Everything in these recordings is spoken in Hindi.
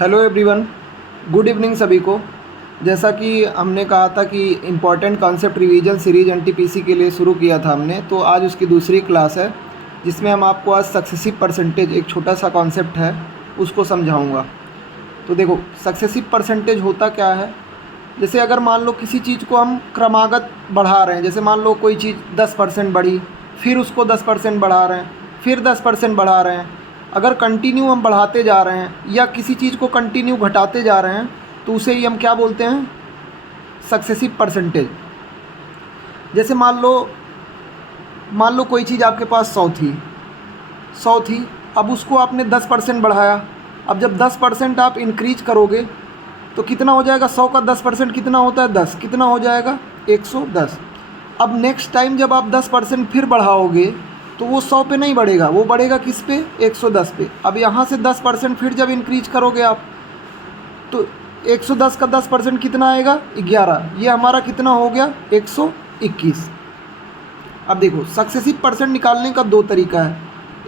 हेलो एवरीवन, गुड इवनिंग सभी को। जैसा कि हमने कहा था कि important concept revision series NTPC के लिए शुरू किया था हमने, तो आज उसकी दूसरी क्लास है जिसमें हम आपको आज सक्सेसिव परसेंटेज, एक छोटा सा कॉन्सेप्ट है, उसको समझाऊंगा। तो देखो, सक्सेसिव परसेंटेज होता क्या है। जैसे अगर मान लो किसी चीज़ को हम क्रमागत बढ़ा रहे हैं, जैसे मान लो कोई चीज़ 10% बढ़ी, फिर उसको 10% बढ़ा रहे हैं, फिर 10% बढ़ा रहे हैं। अगर कंटिन्यू हम बढ़ाते जा रहे हैं या किसी चीज़ को कंटिन्यू घटाते जा रहे हैं तो उसे ही हम क्या बोलते हैं, सक्सेसिव परसेंटेज। जैसे मान लो कोई चीज़ आपके पास 100 थी, अब उसको आपने 10% बढ़ाया। अब जब 10% आप इंक्रीज करोगे तो कितना हो जाएगा, 100 का 10% कितना होता है, 10, कितना हो जाएगा, 110। अब नेक्स्ट टाइम जब आप 10% फिर बढ़ाओगे तो वो 100 पे नहीं बढ़ेगा, वो बढ़ेगा किस पे, 110 पे। अब यहाँ से 10% फिर जब इंक्रीज करोगे आप तो 110 का 10% कितना आएगा, 11। ये हमारा कितना हो गया, 121। अब देखो, सक्सेसिव परसेंट निकालने का दो तरीका है।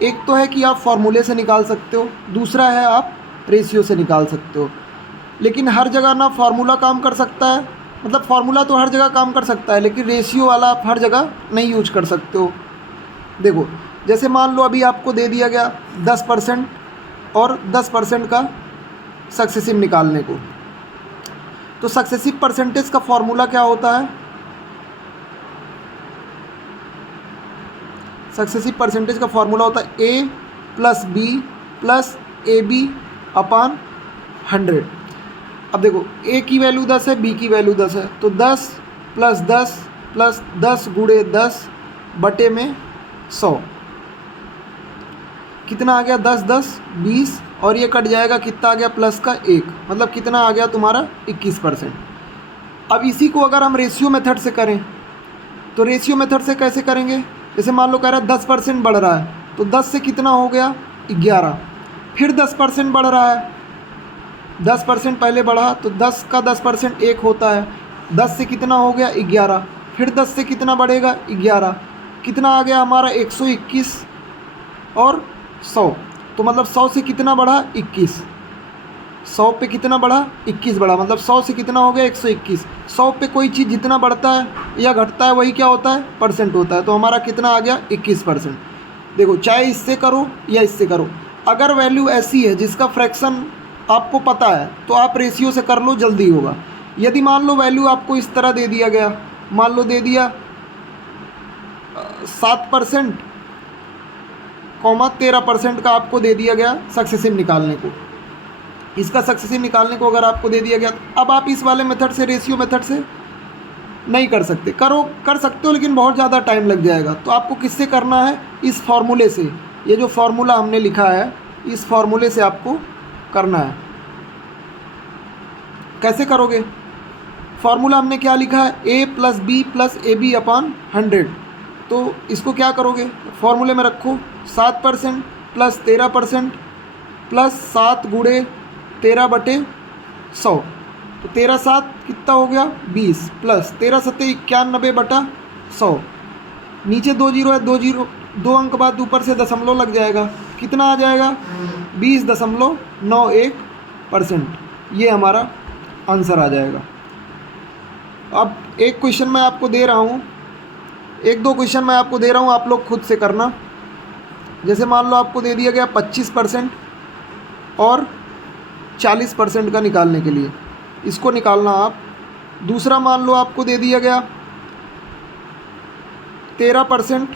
एक तो है कि आप फॉर्मूले से निकाल सकते हो, दूसरा है आप रेशियो से निकाल सकते हो। लेकिन हर जगह ना फार्मूला काम कर सकता है, मतलब फार्मूला तो हर जगह काम कर सकता है, लेकिन रेशियो वाला आप हर जगह नहीं यूज कर सकते हो। देखो, जैसे मान लो अभी आपको दे दिया गया 10% और 10% का सक्सेसिव निकालने को, तो सक्सेसिव परसेंटेज का फॉर्मूला क्या होता है, सक्सेसिव परसेंटेज का फॉर्मूला होता है A + B + AB अपान 100। अब देखो, A की वैल्यू 10 है, B की वैल्यू 10 है, तो 10 + 10 + 10 × 10 बटे में 100 कितना आ गया, 10 10 20, और ये कट जाएगा, कितना आ गया, प्लस का 1, मतलब कितना आ गया तुम्हारा, 21%। अब इसी को अगर हम रेशियो मेथड से करें तो रेशियो मेथड से कैसे करेंगे। जैसे मान लो कह रहा है 10% बढ़ रहा है, तो 10 से कितना हो गया, 11। फिर 10% बढ़ रहा है, 10% पहले बढ़ा तो 10 का 10% 1 होता है, 10 से कितना हो गया, 11। फिर 10 से कितना बढ़ेगा, 11, कितना आ गया हमारा, 121 और 100। तो मतलब 100 से कितना बढ़ा, 21। 100 पे कितना बढ़ा, 21 बढ़ा, मतलब 100 से कितना हो गया, 121। 100 पे कोई चीज़ जितना बढ़ता है या घटता है वही क्या होता है, परसेंट होता है। तो हमारा कितना आ गया, 21%। देखो, चाहे इससे करो या इससे करो, अगर वैल्यू ऐसी है जिसका फ्रैक्शन आपको पता है तो आप रेशियो से कर लो, जल्दी होगा। यदि मान लो वैल्यू आपको इस तरह दे दिया गया, मान लो दे दिया 7% 13% का आपको दे दिया गया सक्सेसिव निकालने को। इसका सक्सेसिव निकालने को अगर आपको दे दिया गया, अब आप इस वाले मेथड से, रेशियो मेथड से नहीं कर सकते, कर सकते हो लेकिन बहुत ज़्यादा टाइम लग जाएगा। तो आपको किससे करना है, इस फार्मूले से। ये जो फार्मूला हमने लिखा है, इस फार्मूले से आपको करना है। कैसे करोगे, फार्मूला हमने क्या लिखा है, A + B + AB अपान 100। तो इसको क्या करोगे, फार्मूले में रखो, 7% + 13% + 7 × 13 बटे 100। तो 13 7 कितना हो गया, 20, प्लस 13 7 91 बटा 100। नीचे 2 जीरो है, 2 अंक बाद ऊपर से दशमलव लग जाएगा, कितना आ जाएगा, 20.91%। ये हमारा आंसर आ जाएगा। अब एक क्वेश्चन मैं आपको दे रहा हूँ, 1-2 क्वेश्चन मैं आपको दे रहा हूँ, आप लोग खुद से करना। जैसे मान लो आपको दे दिया गया 25% और 40% का निकालने के लिए, इसको निकालना आप। दूसरा मान लो आपको दे दिया गया 13%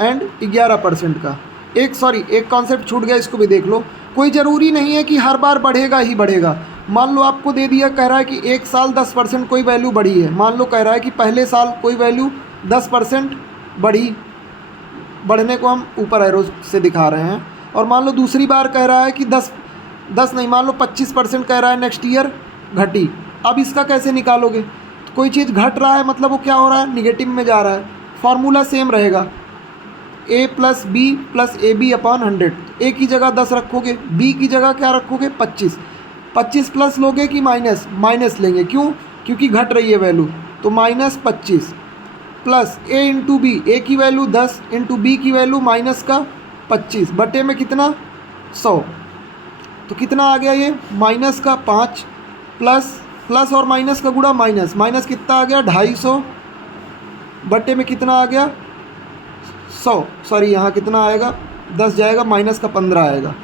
एंड 11% का। एक कॉन्सेप्ट छूट गया, इसको भी देख लो। कोई ज़रूरी नहीं है कि हर बार बढ़ेगा ही बढ़ेगा। मान लो आपको दे दिया, कह रहा है कि एक साल 10% कोई वैल्यू बढ़ी है। मान लो कह रहा है कि पहले साल कोई वैल्यू 10% बढ़ी, बढ़ने को हम ऊपर एरो से दिखा रहे हैं। और मान लो दूसरी बार कह रहा है कि 10 नहीं, मान लो 25% कह रहा है नेक्स्ट ईयर घटी। अब इसका कैसे निकालोगे, तो कोई चीज़ घट रहा है मतलब वो क्या हो रहा है, निगेटिव में जा रहा है। फार्मूला सेम रहेगा, A + B + AB upon 100। A की जगह 10 रखोगे, B की जगह क्या रखोगे, 25। 25 प्लस लोगे कि माइनस, माइनस लेंगे, क्यों, क्योंकि घट रही है वैल्यू, तो -25 प्लस A × B, A की वैल्यू 10 × B की वैल्यू -25 बटे में कितना, 100। तो कितना आ गया ये माइनस का 5 प्लस प्लस और माइनस का गुणा माइनस, माइनस कितना आ गया 250 बटे में कितना आ गया 100, सॉरी यहाँ कितना आएगा 10 जाएगा, माइनस का 15 आएगा।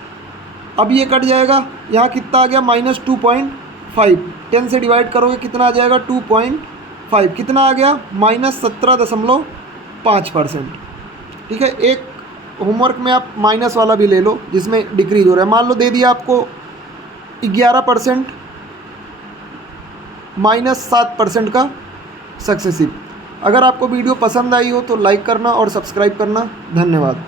अब ये कट जाएगा, यहाँ कितना आ गया -2.5, 10 से डिवाइड करोगे कितना आ जाएगा 2.5, कितना आ गया -17.5%। ठीक है, एक होमवर्क में आप माइनस वाला भी ले लो जिसमें डिक्रीज हो रहा है। मान लो दे दिया आपको 11%, -7% का सक्सेसिव। अगर आपको वीडियो पसंद आई हो तो लाइक करना और सब्सक्राइब करना। धन्यवाद।